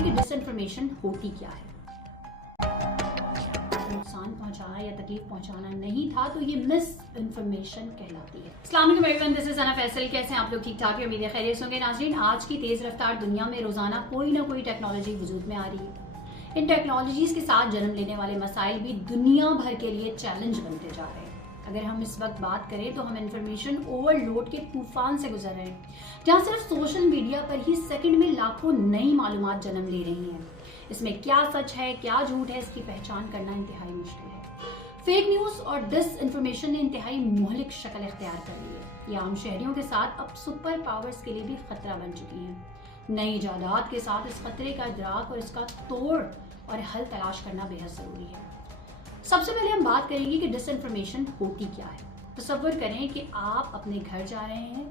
گی کہ ڈس انفارمیشن ہوتی کیا ہے. نقصان پہنچانا یا تکلیف پہنچانا نہیں تھا تو یہ مس انفارمیشن کہلاتی ہے. السلام علیکم ایوری ون، دس از ثنا فیصل. کیسے ہیں آپ لوگ؟ ٹھیک ٹھاک ہے، امید ہے خیریت سے ہوں گے. ناظرین، آج کی تیز رفتار دنیا میں روزانہ کوئی نہ کوئی ٹیکنالوجی وجود میں آ رہی ہے. ان ٹیکنالوجیز کے ساتھ جنم لینے والے مسائل بھی دنیا بھر کے لیے چیلنج بنتے جا رہے ہیں. اگر ہم اس وقت بات کریں تو ہم انفارمیشن اوور لوڈ کے طوفان سے گزر رہے ہیں، جہاں صرف سوشل میڈیا پر ہی سیکنڈ میں لاکھوں نئی معلومات جنم لے رہی ہیں. اس میں کیا سچ ہے، کیا جھوٹ ہے، اس کی پہچان کرنا انتہائی مشکل ہے. فیک نیوز اور ڈس انفارمیشن نے انتہائی مہلک شکل اختیار کر لی ہے. یہ عام شہریوں کے ساتھ اب سپر پاورز کے لیے بھی خطرہ بن چکی ہیں. نئی ایجادات کے ساتھ اس خطرے کا ادراک اور اس کا توڑ اور حل تلاش کرنا بے حد ضروری ہے. سب سے پہلے ہم بات کریں گے کہ ڈس انفارمیشن ہوتی کیا ہے. تصور کریں کہ آپ اپنے گھر جا رہے ہیں،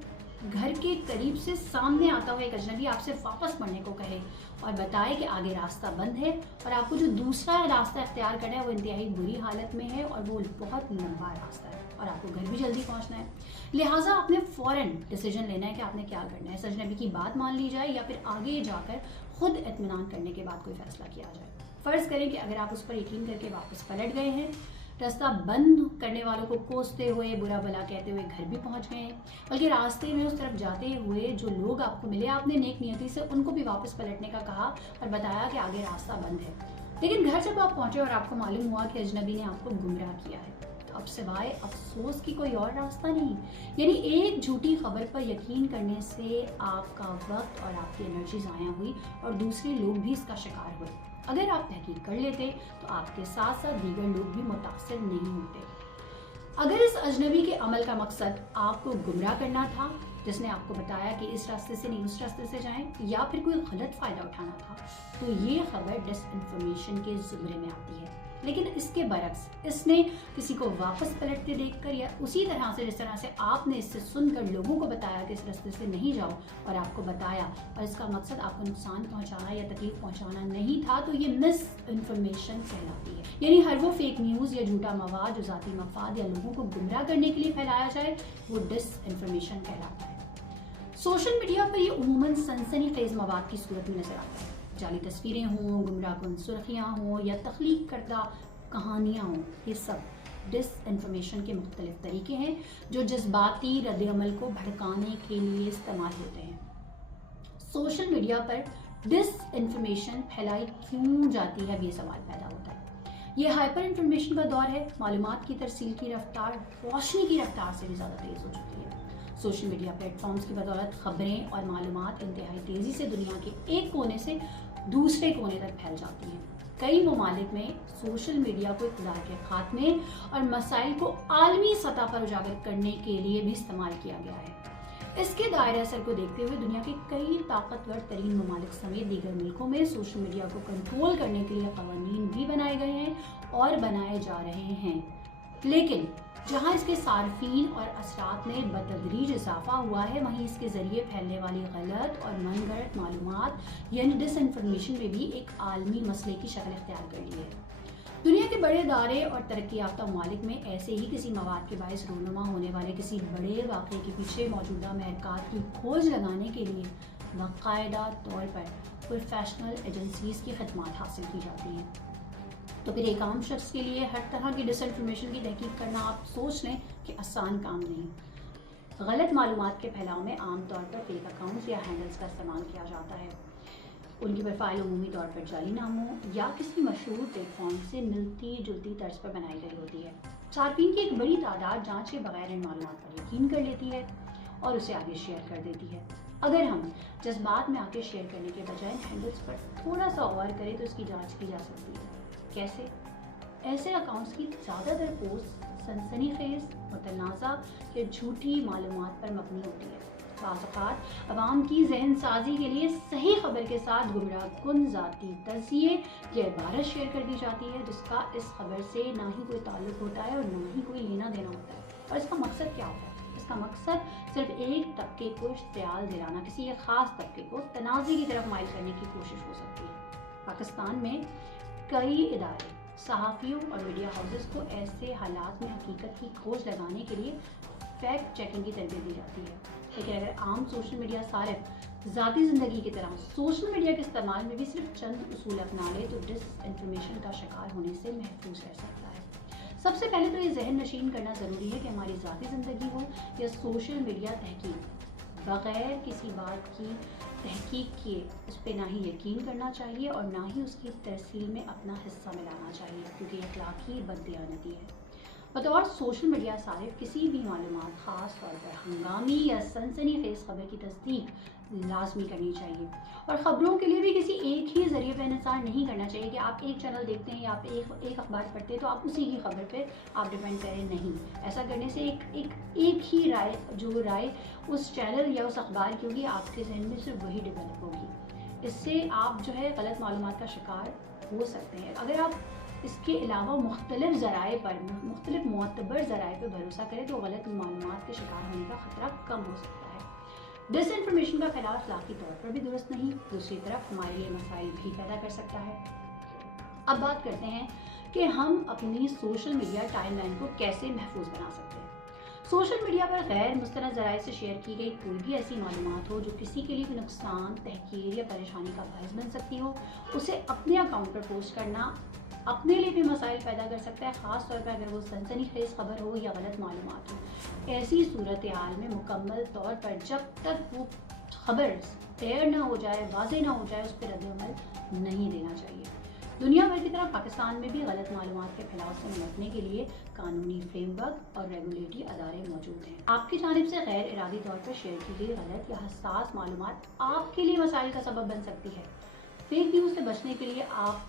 گھر کے قریب سے سامنے آتا ہوا ایک اجنبی آپ سے واپس مڑنے کو کہے اور بتائے کہ آگے راستہ بند ہے اور آپ کو جو دوسرا راستہ اختیار کرنا ہے وہ انتہائی بری حالت میں ہے اور وہ بہت لمبا راستہ ہے اور آپ کو گھر بھی جلدی پہنچنا ہے. لہٰذا آپ نے فوراً ڈیسیجن لینا ہے کہ آپ نے کیا کرنا ہے. اس اجنبی کی بات مان لی جائے یا پھر آگے جا کر خود اطمینان کرنے کے بعد کوئی فیصلہ کیا جائے. فرض کریں کہ اگر آپ اس پر یقین کر کے واپس پلٹ گئے ہیں، راستہ بند کرنے والوں کو کوستے ہوئے، برا بھلا کہتے ہوئے گھر بھی پہنچ گئے ہیں، بلکہ راستے میں اس طرف جاتے ہوئے جو لوگ آپ کو ملے آپ نے نیک نیتی سے ان کو بھی واپس پلٹنے کا کہا اور بتایا کہ آگے راستہ بند ہے. لیکن گھر جب آپ پہنچے اور آپ کو معلوم ہوا کہ اجنبی نے آپ کو گمراہ کیا ہے تو اب سوائے افسوس کی کوئی اور راستہ نہیں. یعنی ایک جھوٹی خبر پر یقین کرنے سے آپ کا وقت اور آپ کی انرجی ضائع ہوئی اور دوسرے لوگ بھی اس کا شکار ہوئے. اگر آپ تحقیق کر لیتے تو آپ کے ساتھ ساتھ دیگر لوگ بھی متاثر نہیں ہوتے. اگر اس اجنبی کے عمل کا مقصد آپ کو گمراہ کرنا تھا، جس نے آپ کو بتایا کہ اس راستے سے نہیں اس راستے سے جائیں، یا پھر کوئی غلط فائدہ اٹھانا تھا، تو یہ خبر ڈس انفارمیشن کے زمرے میں آتی ہے. لیکن اس کے برعکس اس نے کسی کو واپس پلٹتے دیکھ کر یا اسی طرح سے جس طرح سے آپ نے اس سے سن کر لوگوں کو بتایا کہ اس راستے سے نہیں جاؤ اور آپ کو بتایا اور اس کا مقصد آپ کو نقصان پہنچانا یا تکلیف پہنچانا نہیں تھا، تو یہ مس انفارمیشن کہلاتی ہے. یعنی ہر وہ فیک نیوز یا جھوٹا مواد جو ذاتی مفاد یا لوگوں کو گمراہ کرنے کے لیے پھیلایا جائے وہ ڈس انفارمیشن کہلاتا ہے. سوشل میڈیا پر یہ عموماً سنسنی خیز مواد کی صورت میں نظر آتا ہے. جعلی تصویریں ہوں، گمراہ کن سرخیاں ہوں یا تخلیق کردہ کہانیاں ہوں، یہ سب ڈس انفارمیشن کے مختلف طریقے ہیں جو جذباتی رد عمل کو بھڑکانے کے لیے استعمال ہوتے ہیں. سوشل میڈیا پر ڈس انفارمیشن پھیلائی کیوں جاتی ہے، اب یہ سوال پیدا ہوتا ہے. یہ ہائپر انفارمیشن کا دور ہے. معلومات کی ترسیل کی رفتار روشنی کی رفتار سے بھی زیادہ تیز ہو چکی ہے. سوشل میڈیا پلیٹ فارمز کی بدولت خبریں اور معلومات انتہائی تیزی سے دنیا کے ایک کونے سے دوسرے کونے تک پھیل جاتی ہیں. کئی ممالک میں سوشل میڈیا کو اقتدار کے خاتمے اور مسائل کو عالمی سطح پر اجاگر کرنے کے لیے بھی استعمال کیا گیا ہے. اس کے دائرہ اثر کو دیکھتے ہوئے دنیا کے کئی طاقتور ترین ممالک سمیت دیگر ملکوں میں سوشل میڈیا کو کنٹرول کرنے کے لیے قوانین بھی بنائے گئے ہیں اور بنائے جا رہے ہیں. لیکن جہاں اس کے صارفین اور اثرات میں بتدریج اضافہ ہوا ہے، وہیں اس کے ذریعے پھیلنے والی غلط اور من گھڑت معلومات یعنی ڈس انفارمیشن میں بھی ایک عالمی مسئلے کی شکل اختیار کر لی ہے. دنیا کے بڑے ادارے اور ترقی یافتہ ممالک میں ایسے ہی کسی مواد کے باعث رونما ہونے والے کسی بڑے واقعے کے پیچھے موجودہ محرکات کی کھوج لگانے کے لیے باقاعدہ طور پر پروفیشنل ایجنسیز کی خدمات حاصل کی جاتی ہیں. تو پھر ایک عام شخص کے لیے ہر طرح کی ڈس انفارمیشن کی تحقیق کرنا آپ سوچ لیں کہ آسان کام نہیں. غلط معلومات کے پھیلاؤ میں عام طور پر فیک اکاؤنٹس یا ہینڈلز کا استعمال کیا جاتا ہے. ان کی پروفائل عمومی طور پر جعلی ناموں یا کسی مشہور پلیٹ فارم سے ملتی جلتی طرز پر بنائی گئی ہوتی ہے. صارفین کی ایک بڑی تعداد جانچ کے بغیر ان معلومات پر یقین کر لیتی ہے اور اسے آگے شیئر کر دیتی ہے. اگر ہم جذبات میں آگے شیئر کرنے کے بجائے ہینڈلز پر تھوڑا سا غور کریں تو اس کی جانچ کی جا سکتی ہے. کیسے؟ ایسے اکاؤنٹس کی زیادہ تر پوسٹ سنسنی خیز، متنازع یا جھوٹی معلومات پر مبنی ہوتی ہے. بعض اوقات عوام کی ذہن سازی کے لیے صحیح خبر کے ساتھ گمراہ کن ذاتی تجزیے یا عبارت شیئر کر دی جاتی ہے جس کا اس خبر سے نہ ہی کوئی تعلق ہوتا ہے اور نہ ہی کوئی لینا دینا ہوتا ہے. اور اس کا مقصد کیا ہوتا ہے؟ اس کا مقصد صرف ایک طبقے کو اشتعال دلانا، کسی ایک خاص طبقے کو تنازع کی طرف مائل کرنے کی کوشش ہو سکتی ہے. پاکستان میں کئی ادارے صحافیوں اور میڈیا ہاؤسز کو ایسے حالات میں حقیقت کی کھوج لگانے کے لیے فیکٹ چیکنگ کی تربیت دی جاتی ہے. لیکن اگر عام سوشل میڈیا صارف ذاتی زندگی کی طرح سوشل میڈیا کے استعمال میں بھی صرف چند اصول اپنا لے تو ڈس انفارمیشن کا شکار ہونے سے محفوظ رہ سکتا ہے۔ سب سے پہلے تو یہ ذہن نشین کرنا ضروری ہے کہ ہماری ذاتی زندگی ہو یا سوشل میڈیا تحقیق، بغیر کسی بات کی تحقیق کیے اس پہ نہ ہی یقین کرنا چاہیے اور نہ ہی اس کی ترسیل میں اپنا حصہ ملانا چاہیے، کیونکہ یہ اخلاقی بددیانتی ہے۔ بطور سوشل میڈیا صارف کسی بھی معلومات، خاص طور پر ہنگامی یا سنسنی خیز خبر کی تصدیق لازمی کرنی چاہیے، اور خبروں کے لیے بھی کسی ایک ہی ذریعے پہ انحصار نہیں کرنا چاہیے کہ آپ ایک چینل دیکھتے ہیں یا آپ ایک اخبار پڑھتے ہیں تو آپ اسی کی خبر پہ آپ ڈیپینڈ کریں، نہیں۔ ایسا کرنے سے ایک ہی رائے اس چینل یا اس اخبار کی ہوگی، آپ کے ذہن میں صرف وہی ڈیولپ ہوگی۔ اس سے آپ جو ہے غلط معلومات کا شکار ہو سکتے ہیں۔ اگر آپ اس کے علاوہ مختلف معتبر ذرائع پہ بھروسہ کریں تو غلط معلومات کے شکار ہونے کا خطرہ کم ہو سکتا ہے۔ ڈس انفارمیشن کا پھیلاؤ اخلاقی طور پر بھی درست نہیں، دوسری طرف ہمارے لیے مسائل بھی پیدا کر سکتا ہے۔ اب بات کرتے ہیں کہ ہم اپنی سوشل میڈیا ٹائم لائن کو کیسے محفوظ بنا سکتے ہیں۔ سوشل میڈیا پر غیر مستند ذرائع سے شیئر کی گئی کوئی بھی ایسی معلومات ہو جو کسی کے لیے بھی نقصان، تحقیر یا پریشانی کا باعث بن سکتی ہو، اسے اپنے اکاؤنٹ پر پوسٹ کرنا اپنے لیے بھی مسائل پیدا کر سکتا ہے، خاص طور پر اگر وہ سنسنی خیز خبر ہو یا غلط معلومات ہو۔ ایسی صورتحال میں مکمل طور پر جب تک وہ خبر کلیئر نہ ہو جائے، واضح نہ ہو جائے، اس پر رد عمل نہیں دینا چاہیے۔ دنیا بھر کی طرح پاکستان میں بھی غلط معلومات کے پھیلاؤ سے نمٹنے کے لیے قانونی فریم ورک اور ریگولیٹری ادارے موجود ہیں۔ آپ کی جانب سے غیر ارادی طور پر شیئر کی گئی غلط یا حساس معلومات آپ کے لیے مسائل کا سبب بن سکتی ہے۔ فیک نیوز سے بچنے کے لیے آپ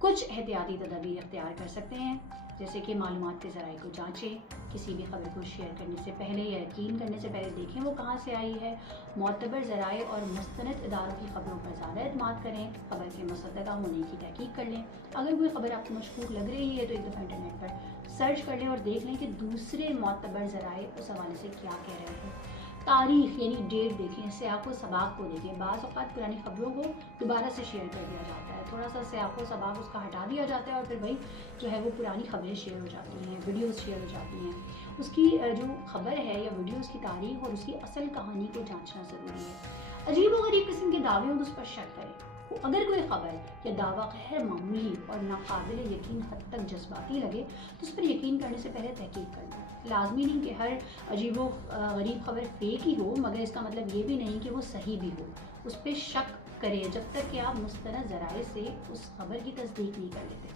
کچھ احتیاطی تدابیر اختیار کر سکتے ہیں، جیسے کہ معلومات کے ذرائع کو جانچیں، کسی بھی خبر کو شیئر کرنے سے پہلے یا یقین کرنے سے پہلے دیکھیں وہ کہاں سے آئی ہے، معتبر ذرائع اور مستند اداروں کی خبروں پر زیادہ اعتماد کریں، خبر کے مصدقہ ہونے کی تحقیق کر لیں۔ اگر کوئی خبر آپ کو مشکوک لگ رہی ہے تو ایک دفعہ انٹرنیٹ پر سرچ کر لیں اور دیکھ لیں کہ دوسرے معتبر ذرائع اس حوالے سے کیا کہہ رہے ہیں۔ تاریخ یعنی ڈیٹ دیکھیں، سیاق و سباق کو دیکھیں۔ بعض اوقات پرانی خبروں کو دوبارہ سے شیئر کر دیا جاتا ہے، تھوڑا سا سیاق و سباق اس کا ہٹا دیا جاتا ہے اور پھر وہی جو ہے وہ پرانی خبریں شیئر ہو جاتی ہیں، ویڈیوز شیئر ہو جاتی ہیں۔ اس کی جو خبر ہے یا ویڈیو، اس کی تاریخ اور اس کی اصل کہانی کو جانچنا ضروری ہے۔ عجیب و غریب قسم کے دعوے ہوں تو اس پر شک کریں۔ اگر کوئی خبر یا دعویٰ غیر معمولی اور ناقابل یقین حد تک جذباتی لگے تو اس پر یقین کرنے سے پہلے تحقیق کر لیں۔ لازمی نہیں کہ ہر عجیب و غریب خبر فیک ہی ہو، مگر اس کا مطلب یہ بھی نہیں کہ وہ صحیح بھی ہو۔ اس پہ شک کریں جب تک کہ آپ مستند ذرائع سے اس خبر کی تصدیق نہیں کر لیتے۔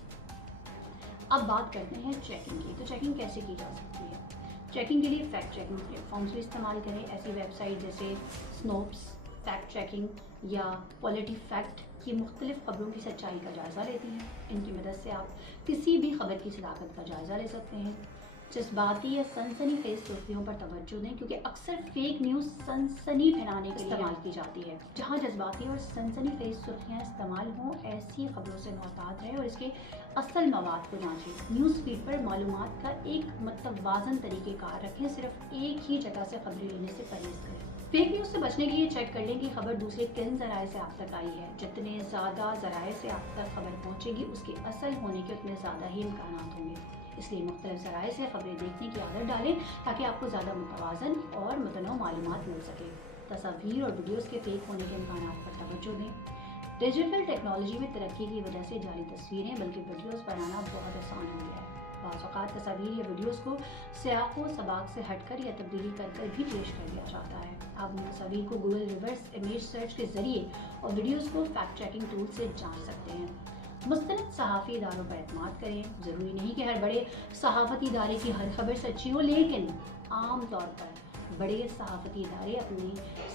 اب بات کرتے ہیں چیکنگ کی۔ تو چیکنگ کیسے کی جا سکتی ہے؟ چیکنگ کے لیے فیکٹ چیکنگ پلیٹ فارمز بھی استعمال کریں۔ ایسی ویب سائٹ جیسے سنوپس، فیکٹ چیکنگ یا پولیٹی فیکٹ کی مختلف خبروں کی سچائی کا جائزہ لیتی ہیں۔ ان کی مدد سے آپ کسی بھی خبر کی صداقت کا جائزہ لے سکتے ہیں۔ جذباتی یا سنسنی خیز سرخیوں پر توجہ دیں، کیونکہ اکثر فیک نیوز سنسنی پھیلانے کے لیے استعمال کی جاتی ہے۔ جہاں جذباتی اور سنسنی خیز سرخیاں استعمال ہوں، ایسی خبروں سے محتاط رہیں اور اس کے اصل مواد کو جانچیں۔ نیوز فیڈ پر معلومات کا ایک متوازن طریقہ کار رکھیں، صرف ایک ہی جگہ سے خبریں لینے سے پرہیز کریں۔ فیک نیوز سے بچنے کے لیے چیک کر لیں کہ خبر دوسرے کن ذرائع سے آپ تک آئی ہے۔ جتنے زیادہ ذرائع سے آپ تک خبر پہنچے گی، اس کے اصل ہونے کے اتنے زیادہ ہی امکانات ہوں گے۔ اس لیے مختلف ذرائع سے خبریں دیکھنے کی عادت ڈالیں تاکہ آپ کو زیادہ متوازن اور متنوع معلومات مل سکے۔ تصاویر اور ویڈیوز کے فیک ہونے کے امکانات پر توجہ دیں۔ ڈیجیٹل ٹیکنالوجی میں ترقی کی وجہ سے جعلی تصویریں بلکہ ویڈیوز بنانا بہت آسان ہو گیا ہے۔ بعض اوقات تصاویر یا ویڈیوز کو سیاق و سباق سے ہٹ کر یا تبدیلی کر بھی پیش کر دیا جاتا ہے۔ آپ ان تصاویر کو گوگل ریورس امیج سرچ کے ذریعے اور ویڈیوز کو فیکٹ چیکنگ ٹول سے جانچ سکتے ہیں۔ مستند صحافی اداروں پر اعتماد کریں۔ ضروری نہیں کہ ہر بڑے صحافتی ادارے کی ہر خبر سچی ہو، لیکن عام طور پر بڑے صحافتی ادارے اپنی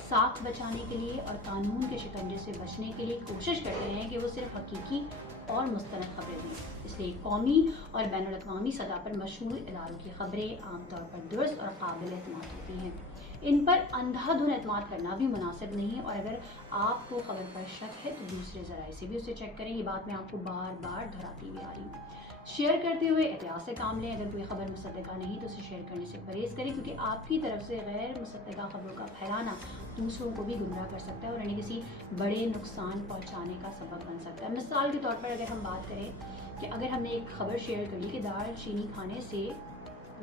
ساکھ بچانے کے لیے اور قانون کے شکنجے سے بچنے کے لیے کوشش کرتے ہیں کہ وہ صرف حقیقی اور مستند خبریں دیں۔ اس لیے قومی اور بین الاقوامی سطح پر مشہور اداروں کی خبریں عام طور پر درست اور قابل اعتماد ہوتی ہیں۔ ان پر اندھا دھند اعتماد کرنا بھی مناسب نہیں، اور اگر آپ کو خبر پر شک ہے تو دوسرے ذرائع سے بھی اسے چیک کریں۔ یہ بات میں آپ کو بار بار دہراتی ہوئی آ رہی ہوں۔ شیئر کرتے ہوئے احتیاط سے کام لیں۔ اگر کوئی خبر مصدقہ نہیں تو اسے شیئر کرنے سے پرہیز کریں، کیونکہ آپ کی طرف سے غیر مصدقہ خبروں کا پھیلانا دوسروں کو بھی گمراہ کر سکتا ہے اور انہیں کسی بڑے نقصان پہنچانے کا سبب بن سکتا ہے۔ مثال کے طور پر اگر ہم بات کریں کہ اگر ہم نے ایک خبر شیئر کر لی کہ دار چینی کھانے سے